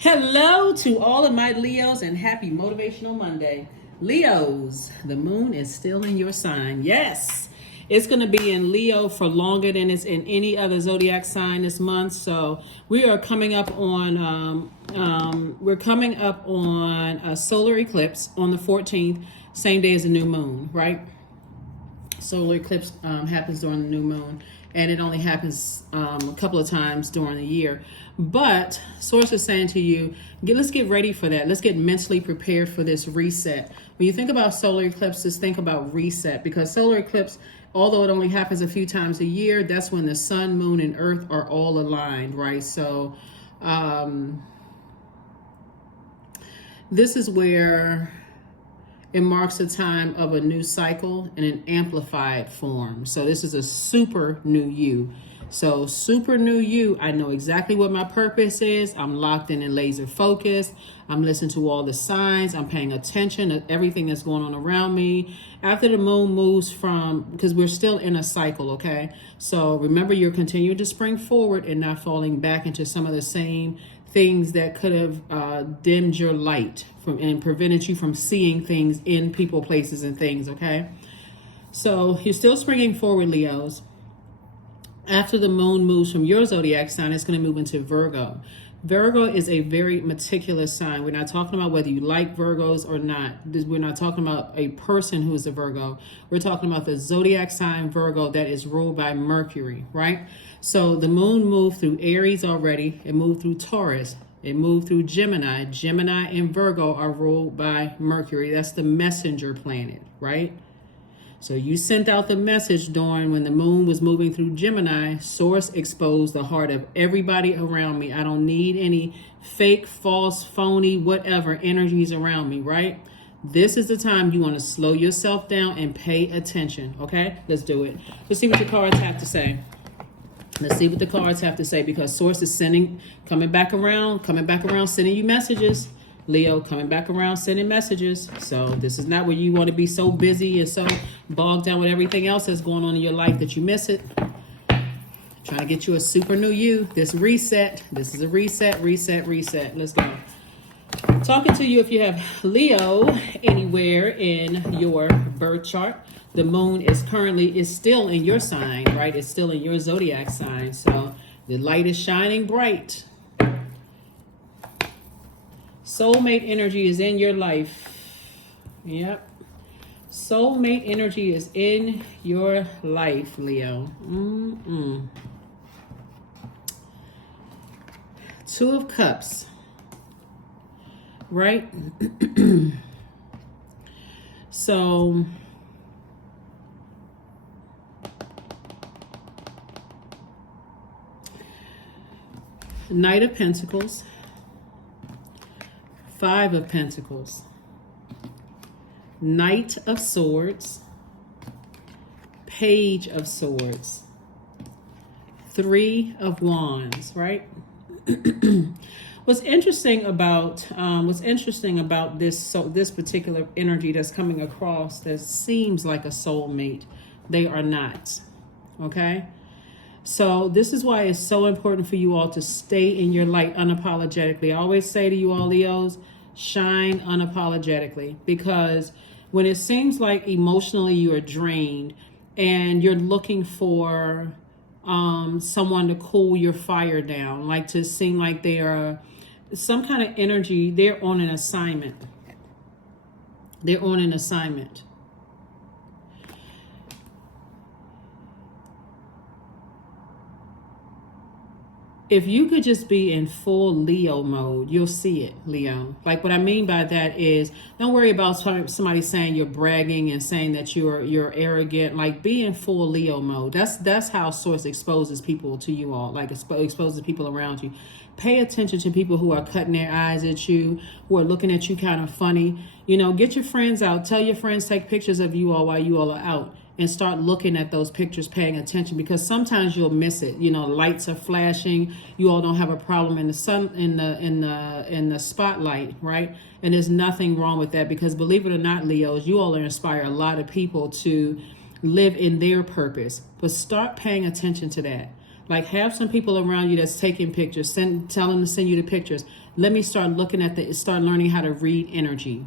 Hello to all of my Leos and happy Motivational Monday. Leos, the moon is still in your sign. Yes, it's going to be in Leo for longer than it's in any other zodiac sign this month. So we are coming up on a solar eclipse on the 14th, same day as the new moon, right? Solar eclipse happens during the new moon, and it only happens a couple of times during the year. But source is saying to you, let's get ready for that. Let's get mentally prepared for this reset. When you think about solar eclipses, think about reset, because solar eclipse, although it only happens a few times a year, that's when the sun, moon, and earth are all aligned, right? So this is where it marks a time of a new cycle in an amplified form. So this is a super new you. So super new you, I know exactly what my purpose is. I'm locked in and laser focused. I'm listening to all the signs. I'm paying attention to everything that's going on around me. After the moon moves because we're still in a cycle, okay? So remember, you're continuing to spring forward and not falling back into some of the same things that could have dimmed your light and prevented you from seeing things in people, places, and things, okay? So you're still springing forward, Leos. After the moon moves from your zodiac sign, it's going to move into Virgo. Virgo is a very meticulous sign. We're not talking about whether you like Virgos or not. We're not talking about a person who is a Virgo. We're talking about the zodiac sign Virgo that is ruled by Mercury, right? So the moon moved through Aries already. It moved through Taurus. It moved through Gemini. Gemini and Virgo are ruled by Mercury. That's the messenger planet, right? So you sent out the message during when the moon was moving through Gemini. Source exposed the heart of everybody around me. I don't need any fake, false, phony, whatever energies around me, right? This is the time you want to slow yourself down and pay attention, okay? Let's do it. Let's see what your cards have to say. Let's see what the cards have to say, because Source is coming back around, sending you messages. Leo, coming back around, sending messages. So this is not where you want to be so busy and so bogged down with everything else that's going on in your life that you miss it. Trying to get you a super new you. This is a reset. Let's go. Talking to you if you have Leo anywhere in your birth chart. The moon is still in your sign, right? It's still in your zodiac sign. So the light is shining bright. Soulmate energy is in your life. Yep. Soulmate energy is in your life, Leo. Two of Cups. Right? So Knight of Pentacles. Five of Pentacles, Knight of Swords, Page of Swords, Three of Wands, right? What's interesting about this particular energy that's coming across that seems like a soulmate, they are not, okay? So this is why it's so important for you all to stay in your light unapologetically. I always say to you all, Leos, shine unapologetically, because when it seems like emotionally you are drained and you're looking for someone to cool your fire down, like to seem like they are some kind of energy, they're on an assignment. If you could just be in full Leo mode, you'll see it, Leo. Like, what I mean by that is, don't worry about somebody saying you're bragging and saying that you're arrogant. Like, be in full Leo mode. That's how Source exposes people to you all. Like, exposes people around you. Pay attention to people who are cutting their eyes at you, who are looking at you kind of funny. You know, get your friends out. Tell your friends, take pictures of you all while you all are out. And start looking at those pictures, paying attention, because sometimes you'll miss it. You know, lights are flashing. You all don't have a problem in the sun, in the spotlight, right? And there's nothing wrong with that, because believe it or not, Leos, you all inspire a lot of people to live in their purpose. But start paying attention to that. Like, have some people around you that's taking pictures. Tell them to send you the pictures. Let me start looking at start learning how to read energy.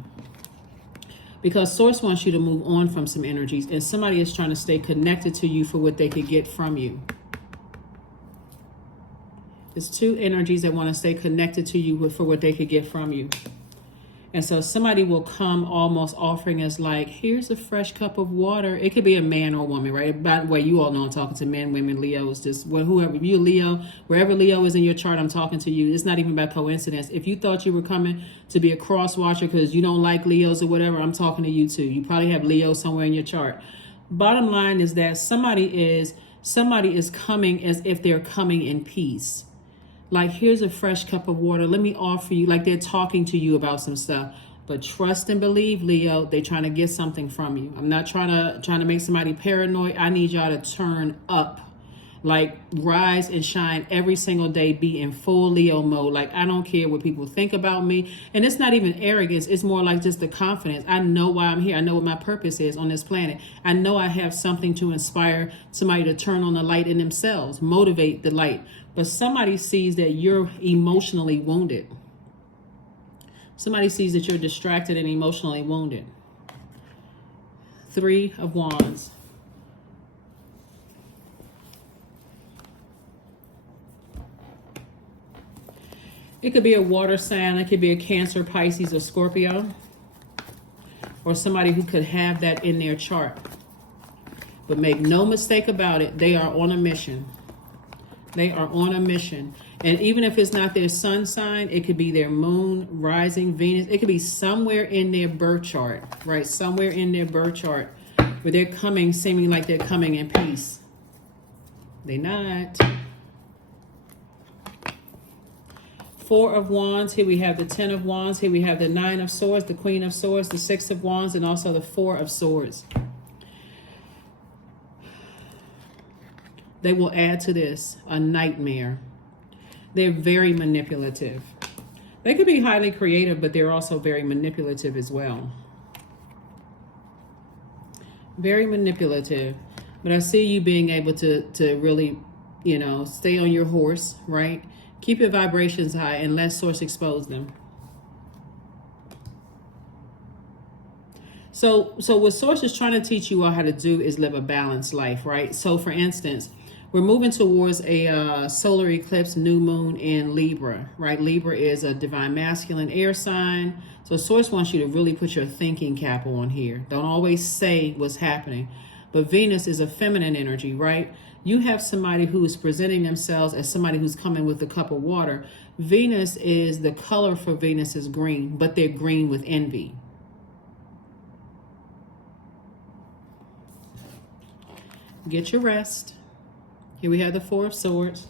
Because Source wants you to move on from some energies, and somebody is trying to stay connected to you for what they could get from you. There's two energies that want to stay connected to you for what they could get from you. And so somebody will come almost offering us like, here's a fresh cup of water. It could be a man or a woman, right? By the way, you all know I'm talking to men, women, Leos, just whoever. If you're Leo, wherever Leo is in your chart, I'm talking to you. It's not even by coincidence. If you thought you were coming to be a cross watcher because you don't like Leos or whatever, I'm talking to you too. You probably have Leo somewhere in your chart. Bottom line is that somebody is coming as if they're coming in peace. Like, here's a fresh cup of water. Let me offer you, like they're talking to you about some stuff. But trust and believe, Leo, they're trying to get something from you. I'm not trying to make somebody paranoid. I need y'all to turn up. Like, rise and shine every single day. Be in full Leo mode. Like, I don't care what people think about me. And it's not even arrogance. It's more like just the confidence. I know why I'm here. I know what my purpose is on this planet. I know I have something to inspire somebody to turn on the light in themselves. Motivate the light. But somebody sees that you're emotionally wounded. Somebody sees that you're distracted and emotionally wounded. 3 of Wands. It could be a water sign. It could be a Cancer, Pisces, or Scorpio. Or somebody who could have that in their chart. But make no mistake about it, they are on a mission. They are on a mission. And even if it's not their sun sign, it could be their moon, rising, Venus. It could be somewhere in their birth chart, right? Somewhere in their birth chart where they're coming, seeming like they're coming in peace. They're not. 4 of Wands. Here we have the 10 of Wands. Here we have the 9 of Swords, the Queen of Swords, the 6 of Wands, and also the 4 of Swords. They will add to this a nightmare. They're very manipulative. They could be highly creative, but they're also very manipulative as well. Very manipulative. But I see you being able to really, stay on your horse, right? Keep your vibrations high and let Source expose them. So what Source is trying to teach you all how to do is live a balanced life, right? So for instance, we're moving towards a solar eclipse, new moon in Libra, right? Libra is a divine masculine air sign. So Source wants you to really put your thinking cap on here. Don't always say what's happening. But Venus is a feminine energy, right? You have somebody who is presenting themselves as somebody who's coming with a cup of water. Venus is, the color for Venus is green, but they're green with envy. Get your rest. Here we have the 4 of Swords.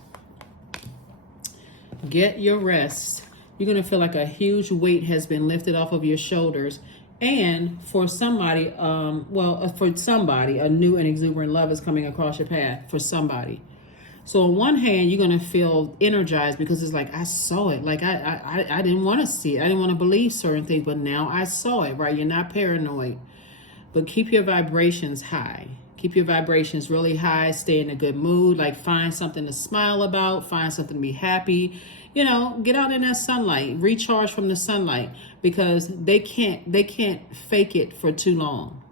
Get your rest. You're going to feel like a huge weight has been lifted off of your shoulders. And for somebody, a new and exuberant love is coming across your path for somebody. So on one hand, you're going to feel energized because it's like, I saw it. Like I didn't want to see it. I didn't want to believe certain things, but now I saw it, right? You're not paranoid, but keep your vibrations high. Keep your vibrations really high. Stay in a good mood. Like, find something to smile about. Find something to be happy. Get out in that sunlight. Recharge from the sunlight, because they can't fake it for too long.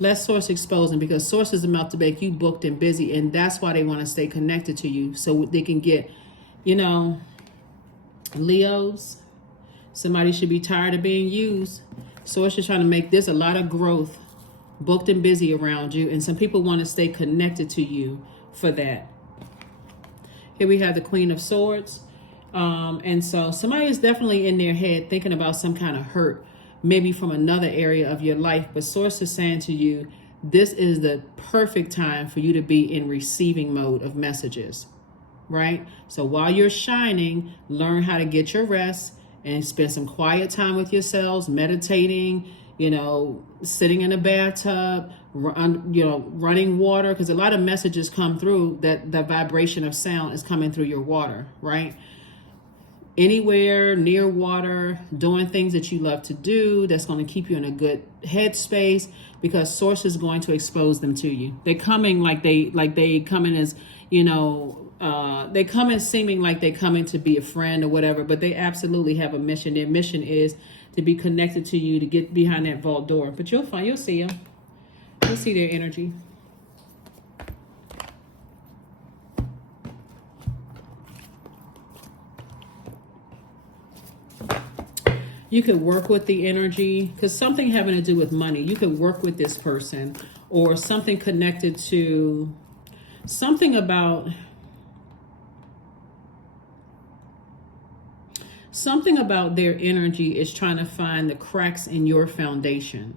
Let Source expose them, because Source is about to make you booked and busy, and that's why they want to stay connected to you, so they can get, Leos. Somebody should be tired of being used. Source is trying to make this a lot of growth. Booked and busy around you, and some people want to stay connected to you for that. Here we have the Queen of Swords, and so somebody is definitely in their head thinking about some kind of hurt, maybe from another area of your life, but Source is saying to you, this is the perfect time for you to be in receiving mode of messages, right? So while you're shining, learn how to get your rest and spend some quiet time with yourselves, meditating, sitting in a bathtub, running water, because a lot of messages come through that the vibration of sound is coming through your water, right? anywhere near water, doing things that you love to do, that's going to keep you in a good headspace, because source is going to expose them to you. They're coming like they come in as, they come in seeming like they're coming to be a friend or whatever, but they absolutely have a mission. Their mission is to be connected to you, to get behind that vault door. But you'll see them. You'll see their energy. You could work with the energy, because something having to do with money. You could work with this person, or something connected to something about their energy is trying to find the cracks in your foundation.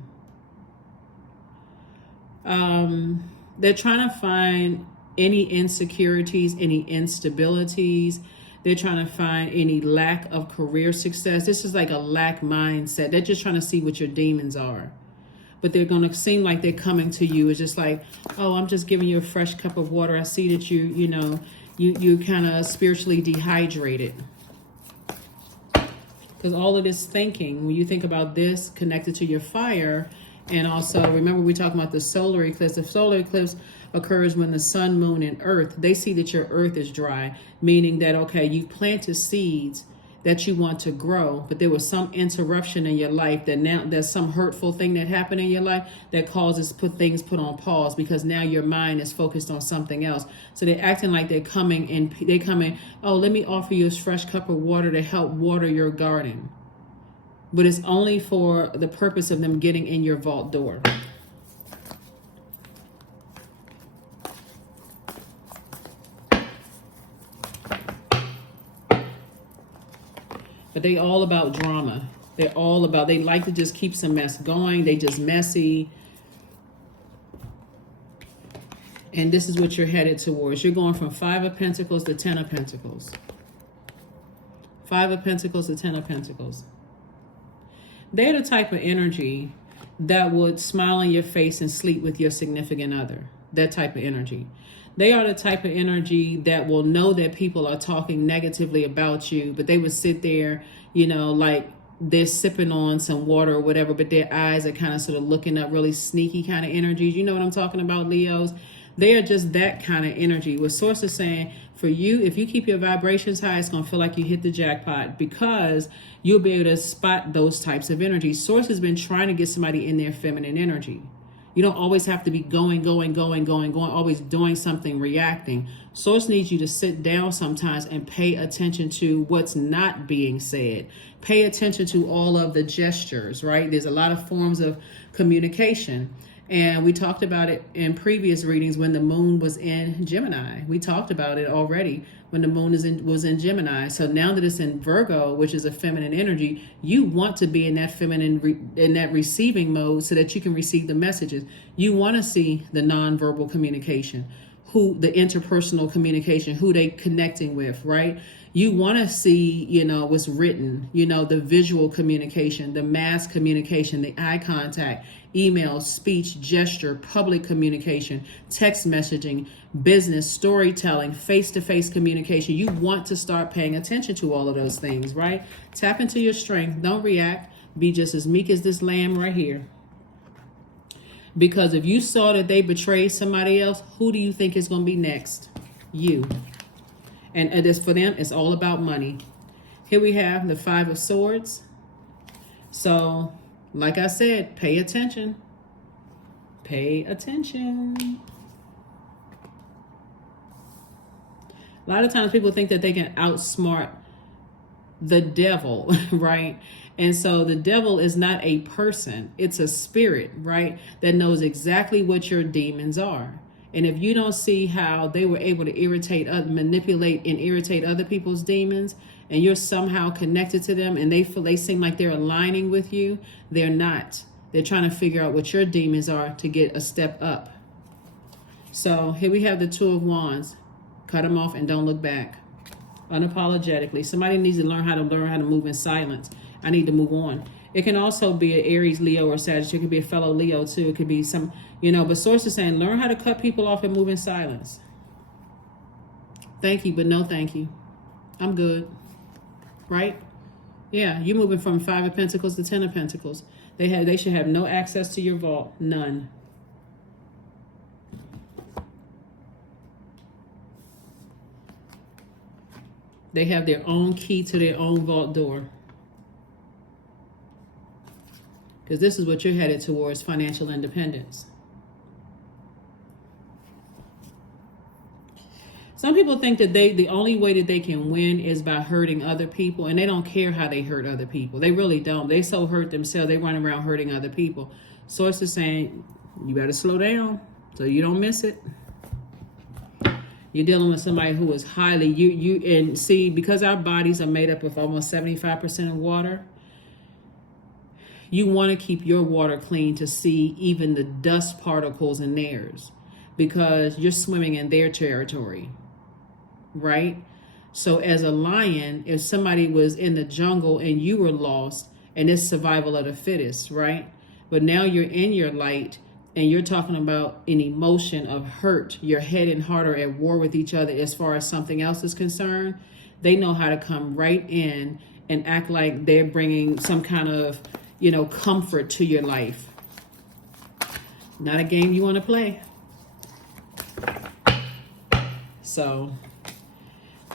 They're trying to find any insecurities, any instabilities. They're trying to find any lack of career success. This is like a lack mindset. They're just trying to see what your demons are. But they're going to seem like they're coming to you. It's just like, oh, I'm just giving you a fresh cup of water. I see that you kind of spiritually dehydrated. Because all of this thinking, when you think about this connected to your fire, and also remember we talking about the solar eclipse. The solar eclipse occurs when the sun, moon, and earth, they see that your earth is dry, meaning that, okay, you've planted seeds that you want to grow, but there was some interruption in your life, that now there's some hurtful thing that happened in your life that causes things put on pause, because now your mind is focused on something else. So they're acting like they're coming, oh, let me offer you a fresh cup of water to help water your garden. But it's only for the purpose of them getting in your vault door. But they all about drama. They like to just keep some mess going. They just messy. And this is what you're headed towards. You're going from 5 of Pentacles to 10 of Pentacles. 5 of Pentacles to 10 of Pentacles. They're the type of energy that would smile in your face and sleep with your significant other. That type of energy. They are the type of energy that will know that people are talking negatively about you, but they would sit there, like they're sipping on some water or whatever, but their eyes are kind of sort of looking up, really sneaky kind of energies. You know what I'm talking about, Leos? They are just that kind of energy. What Source is saying, for you, if you keep your vibrations high, it's going to feel like you hit the jackpot, because you'll be able to spot those types of energies. Source has been trying to get somebody in their feminine energy. You don't always have to be going, always doing something, reacting. Source needs you to sit down sometimes and pay attention to what's not being said. Pay attention to all of the gestures, right? There's a lot of forms of communication. And we talked about it in previous readings when the moon was in Gemini. We talked about it already when the moon was in Gemini. So now that it's in Virgo, which is a feminine energy, you want to be in that feminine, in that receiving mode, so that you can receive the messages. You want to see the nonverbal communication, the interpersonal communication, who they connecting with, right? You want to see, what's written, the visual communication, the mass communication, the eye contact, email, speech, gesture, public communication, text messaging, business, storytelling, face-to-face communication. You want to start paying attention to all of those things, right? Tap into your strength. Don't react. Be just as meek as this lamb right here. Because if you saw that they betrayed somebody else, who do you think is going to be next? You. And it is for them, it's all about money. Here we have the 5 of Swords. So, like I said, pay attention. Pay attention. A lot of times people think that they can outsmart the devil, right? And so the devil is not a person. It's a spirit, right? That knows exactly what your demons are. And if you don't see how they were able to manipulate and irritate other people's demons, and you're somehow connected to them, and they seem like they're aligning with you, they're not. They're trying to figure out what your demons are to get a step up. So here we have the 2 of Wands. Cut them off and don't look back. Unapologetically. Somebody needs to learn how to move in silence. I need to move on. It can also be an Aries, Leo, or Sagittarius. It could be a fellow Leo too. It could be some, but Source is saying, learn how to cut people off and move in silence. Thank you, but no thank you. I'm good. right? Yeah, you're moving from 5 of Pentacles to 10 of Pentacles. They should have no access to your vault. None. They have their own key to their own vault door. Because this is what you're headed towards, financial independence. Some people think that the only way that they can win is by hurting other people, and they don't care how they hurt other people. They really don't. They so hurt themselves, they run around hurting other people. Source is saying, you better slow down so you don't miss it. You're dealing with somebody who is highly, and see, because our bodies are made up of almost 75% of water, you want to keep your water clean to see even the dust particles in theirs, because you're swimming in their territory. Right? So as a lion, if somebody was in the jungle and you were lost, and it's survival of the fittest, right? But now you're in your light and you're talking about an emotion of hurt. Your head and heart are at war with each other as far as something else is concerned. They know how to come right in and act like they're bringing some kind of, comfort to your life. Not a game you want to play. So,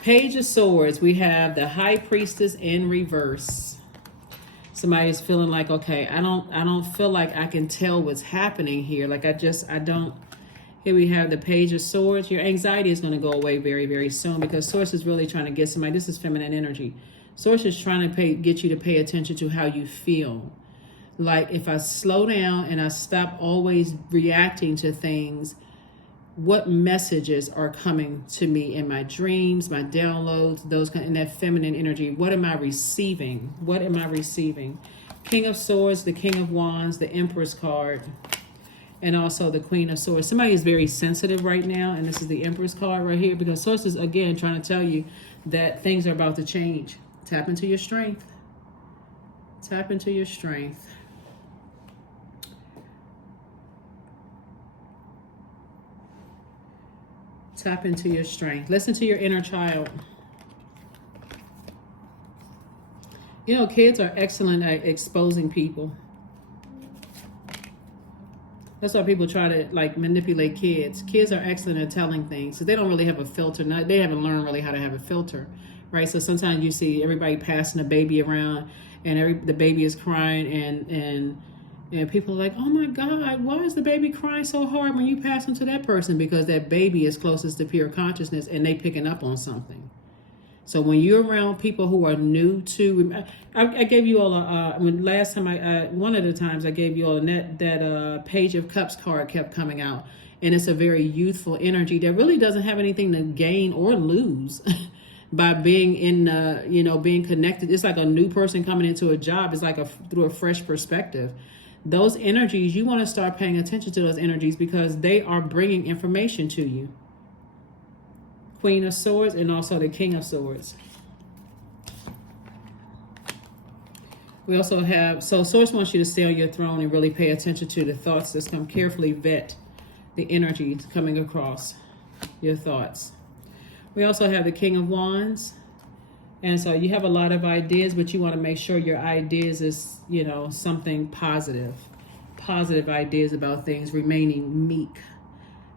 Page of Swords, we have the High Priestess in reverse. Somebody's feeling like, okay, I don't feel like I can tell what's happening here. Like I don't. Here we have the Page of Swords. Your anxiety is going to go away very, very soon, because Source is really trying to get somebody. This is feminine energy. Source is trying to get you to pay attention to how you feel. Like if I slow down and I stop always reacting to things, what messages are coming to me in my dreams, my downloads, those kind, in that feminine energy? What am I receiving? What am I receiving? King of Swords, the King of Wands, the Empress card, and also the Queen of Swords. Somebody is very sensitive right now, and this is the Empress card right here, because Source is, again, trying to tell you that things are about to change. Tap into your strength. Tap into your strength. Tap into your strength. Listen to your inner child. Kids are excellent at exposing people. That's why people try to manipulate kids. Kids are excellent at telling things, because they don't really have a filter. They haven't learned really how to have a filter, right? So sometimes you see everybody passing a baby around, and the baby is crying, and people are like, oh my God, why is the baby crying so hard when you pass them to that person? Because that baby is closest to pure consciousness, and they picking up on something. So when you're around people who are new to, I gave you all last time one of the times I gave you all that Page of Cups card kept coming out, and it's a very youthful energy that really doesn't have anything to gain or lose by being being connected. It's like a new person coming into a job. It's like through a fresh perspective. Those energies, you want to start paying attention to those energies, because they are bringing information to you. Queen of Swords and also the King of Swords. We also have, so Source wants you to stay on your throne and really pay attention to the thoughts that come. Carefully vet the energy coming across your thoughts. We also have the King of Wands. And so you have a lot of ideas, but you want to make sure your ideas is, something positive. Positive ideas about things, remaining meek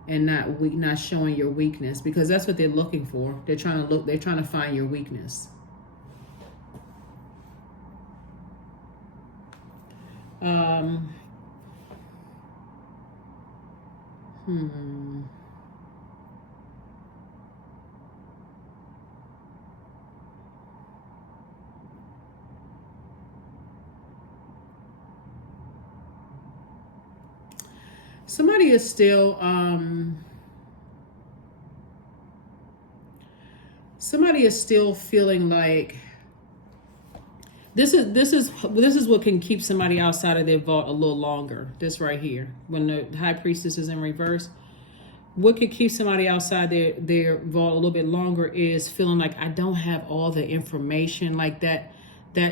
and not weak, not showing your weakness, because that's what they're looking for. They're trying to find your weakness. Somebody is still feeling like this is what can keep somebody outside of their vault a little longer. This right here, when the High Priestess is in reverse, what could keep somebody outside their vault a little bit longer is feeling like, I don't have all the information, like that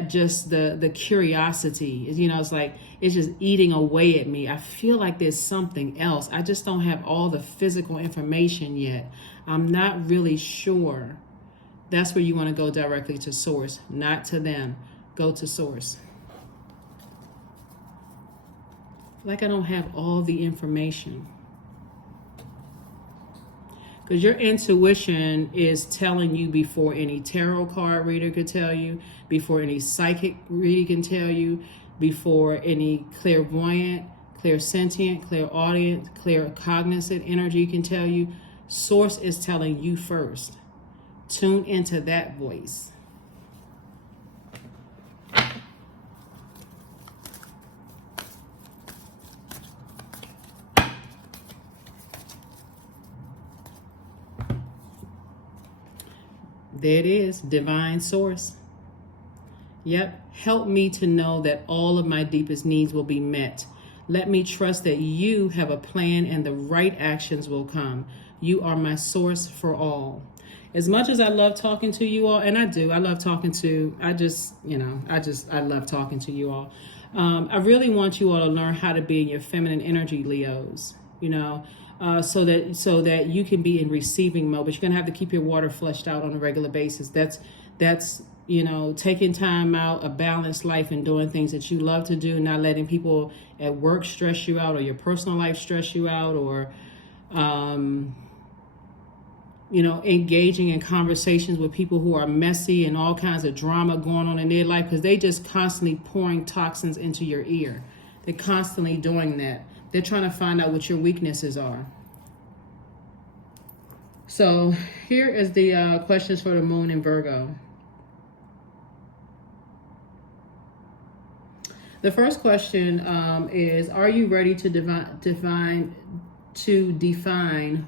just the curiosity is, it's like it's just eating away at me. I feel like there's something else. I just don't have all the physical information yet. I'm not really sure That's where you want to go directly to source, not to them. Go to source. Like I don't have all the information. Because your intuition is telling you before any tarot card reader could tell you, before any psychic reader can tell you, before any clairvoyant, clairsentient, clairaudient, claircognizant energy can tell you. Source is telling you first. Tune into that voice. There it is, divine source. Yep, help me to know that all of my deepest needs will be met. Let me trust that you have a plan and the right actions will come. You are my source for all. As much as I love talking to you all, and I do, I love talking to, I love talking to you all. I really want you all to learn how to be in your feminine energy, Leos, so that you can be in receiving mode, but you're going to have to keep your water flushed out on a regular basis. That's taking time out, a balanced life, and doing things that you love to do, not letting people at work stress you out, or your personal life stress you out, or engaging in conversations with people who are messy and all kinds of drama going on in their life, because they just constantly pouring toxins into your ear. They're constantly doing that. They're trying to find out what your weaknesses are. So here is the questions for the moon in Virgo. The first question is, are you ready to define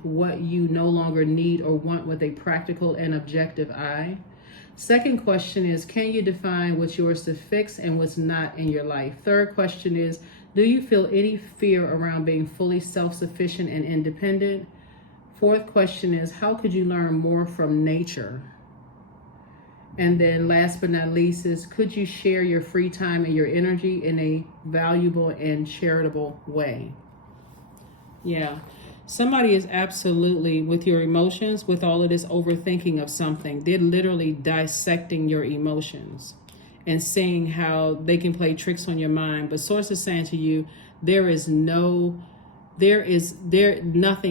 what you no longer need or want with a practical and objective eye? Second question is, can you define what's yours to fix and what's not in your life? Third question is, do you feel any fear around being fully self-sufficient and independent? Fourth question is, how could you learn more from nature? And then last but not least is, could you share your free time and your energy in a valuable and charitable way? Yeah. Somebody is absolutely, with your emotions, with all of this overthinking of something, they're literally dissecting your emotions and seeing how they can play tricks on your mind. But Source is saying to you, nothing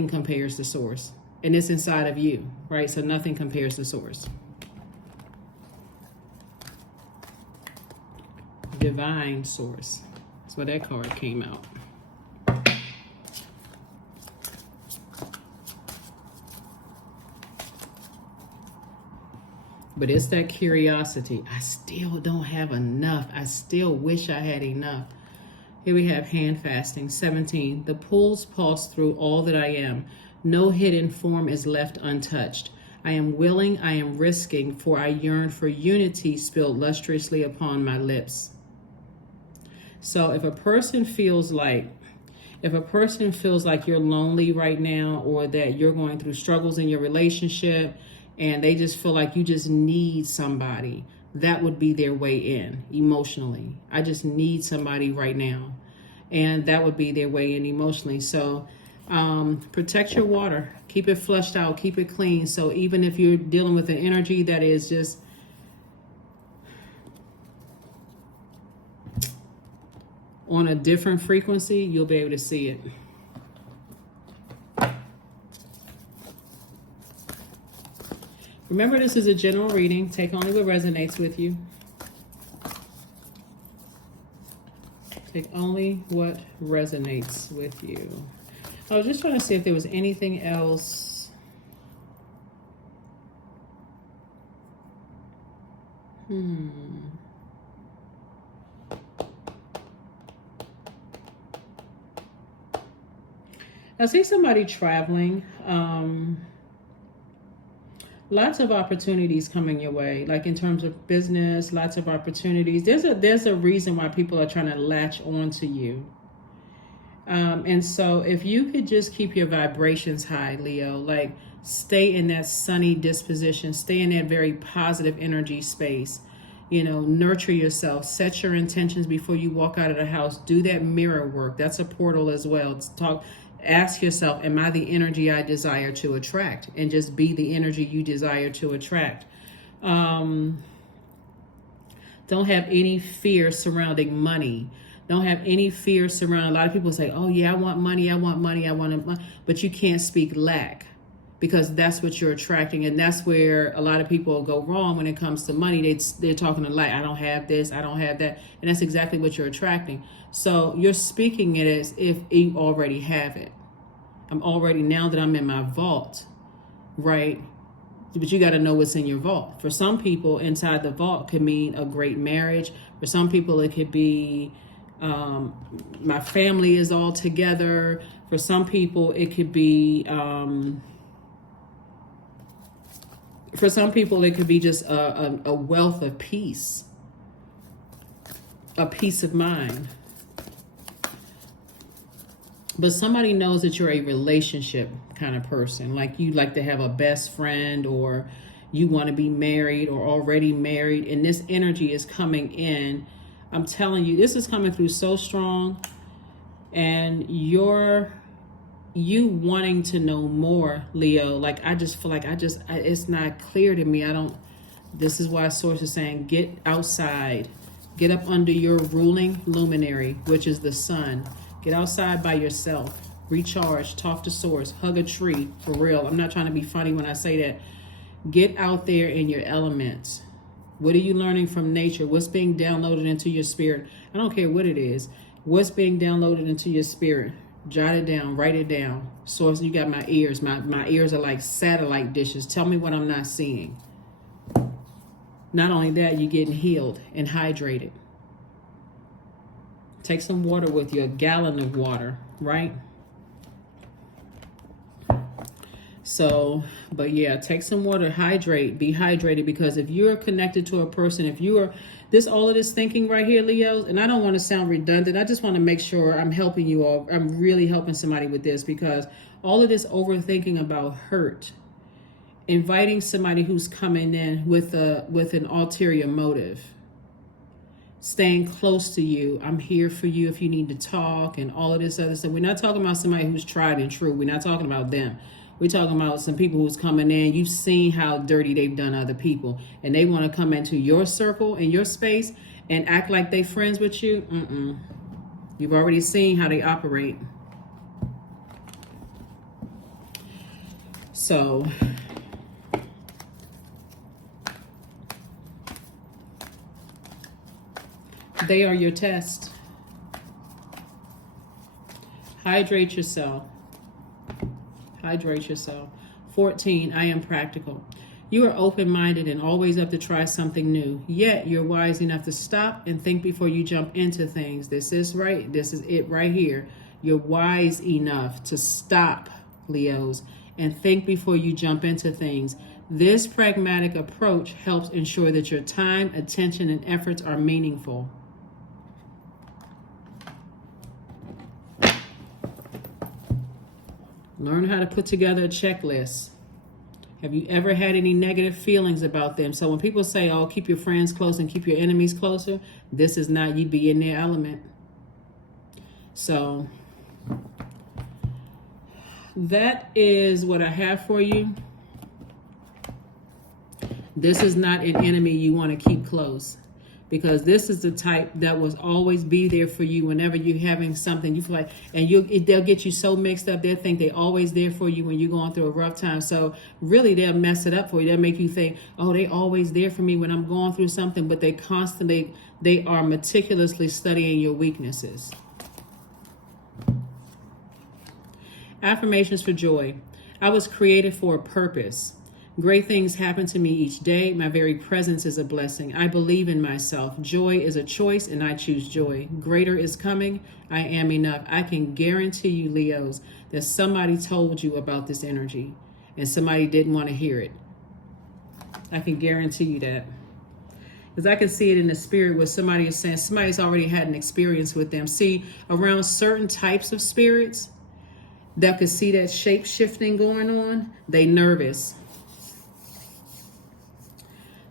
compares to Source. And it's inside of you, right? So nothing compares to Source. Divine source. That's why that card came out. But it's that curiosity. I still don't have enough. I still wish I had enough. Here we have hand fasting. 17. The pools pulse through all that I am. No hidden form is left untouched. I am willing, I am risking, for I yearn for unity spilled lustrously upon my lips. So if a person feels like you're lonely right now, or that you're going through struggles in your relationship and they just feel like you just need somebody, that would be their way in emotionally. I just need somebody right now. And that would be their way in emotionally. So protect your water, keep it flushed out, keep it clean. So even if you're dealing with an energy that is just on a different frequency, you'll be able to see it. Remember, this is a general reading. Take only what resonates with you. Take only what resonates with you. I was just trying to see if there was anything else. I see somebody traveling. Lots of opportunities coming your way, like in terms of business, lots of opportunities. There's a reason why people are trying to latch on to you. And so if you could just keep your vibrations high, Leo, like stay in that sunny disposition, stay in that very positive energy space, nurture yourself, set your intentions before you walk out of the house, do that mirror work. That's a portal as well. Ask yourself, am I the energy I desire to attract? And just be the energy you desire to attract. Don't have any fear surrounding money. Don't have any fear surrounding. A lot of people say, oh yeah, I want money, I want money, I want money. But you can't speak lack, because that's what you're attracting. And that's where a lot of people go wrong when it comes to money. They're talking to lack. I don't have this, I don't have that. And that's exactly what you're attracting. So you're speaking it as if you already have it. I'm already, now that I'm in my vault, right? But you got to know what's in your vault. For some people, inside the vault could mean a great marriage. For some people, it could be my family is all together. For some people, it could be just a wealth of peace, a peace of mind. But somebody knows that you're a relationship kind of person. Like you like to have a best friend, or you want to be married or already married. And this energy is coming in. I'm telling you, this is coming through so strong. And you wanting to know more, Leo. Like, I just feel like it's not clear to me. This is why Source is saying, get outside. Get up under your ruling luminary, which is the sun. Get outside by yourself. Recharge. Talk to Source. Hug a tree. For real. I'm not trying to be funny when I say that. Get out there in your elements. What are you learning from nature? What's being downloaded into your spirit? I don't care what it is. What's being downloaded into your spirit? Jot it down. Write it down. Source, you got my ears. My ears are like satellite dishes. Tell me what I'm not seeing. Not only that, you're getting healed and hydrated. Take some water with you, a gallon of water, right? So, but yeah, take some water, hydrate, be hydrated, because if you're connected to a person, if you are all of this thinking right here, Leos, and I don't want to sound redundant, I just want to make sure I'm helping you all. I'm really helping somebody with this, because all of this overthinking about hurt, inviting somebody who's coming in with an ulterior motive, staying close to you. I'm here for you if you need to talk, and all of this other stuff. We're not talking about somebody who's tried and true. We're not talking about them. We're talking about some people who's coming in. You've seen how dirty they've done other people, and they want to come into your circle and your space and act like they friends with you. You've already seen how they operate. So they are your test. Hydrate yourself. Hydrate yourself. 14, I am practical. You are open-minded and always up to try something new. Yet you're wise enough to stop and think before you jump into things. This is right. This is it right here. You're wise enough to stop, Leos, and think before you jump into things. This pragmatic approach helps ensure that your time, attention, and efforts are meaningful. Learn how to put together a checklist. Have you ever had any negative feelings about them? So when people say, oh, keep your friends close and keep your enemies closer, this is not you be in their element. So that is what I have for you. This is not an enemy you want to keep close, because this is the type that will always be there for you whenever you're having something you feel like, and they'll get you so mixed up. They'll think they're always there for you when you're going through a rough time. So really, they'll mess it up for you. They'll make you think, oh, they always there for me when I'm going through something, but they are meticulously studying your weaknesses. Affirmations for joy. I was created for a purpose. Great things happen to me each day. My very presence is a blessing. I believe in myself. Joy is a choice, and I choose joy. Greater is coming. I am enough. I can guarantee you, Leos, that somebody told you about this energy, and somebody didn't want to hear it. I can guarantee you that. Because I can see it in the spirit where somebody is saying somebody's already had an experience with them. See, around certain types of spirits that could see that shape shifting going on, they nervous.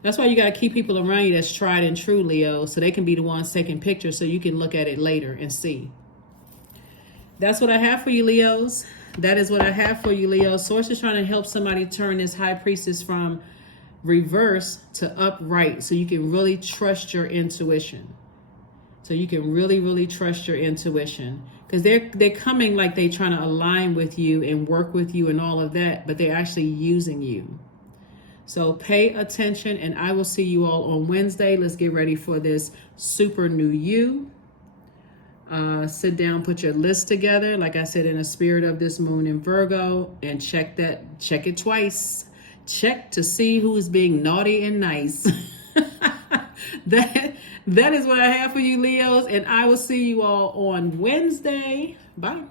That's why you got to keep people around you that's tried and true, Leo, so they can be the ones taking pictures so you can look at it later and see. That's what I have for you, Leos. That is what I have for you, Leo. Source is trying to help somebody turn this high priestess from reverse to upright, so you can really trust your intuition. So you can really, really trust your intuition, because they're coming like they trying to align with you and work with you and all of that, but they're actually using you. So pay attention, and I will see you all on Wednesday. Let's get ready for this super new you. Sit down, put your list together, like I said, in the spirit of this moon in Virgo, and check it twice. Check to see who is being naughty and nice. That is what I have for you, Leos, and I will see you all on Wednesday. Bye.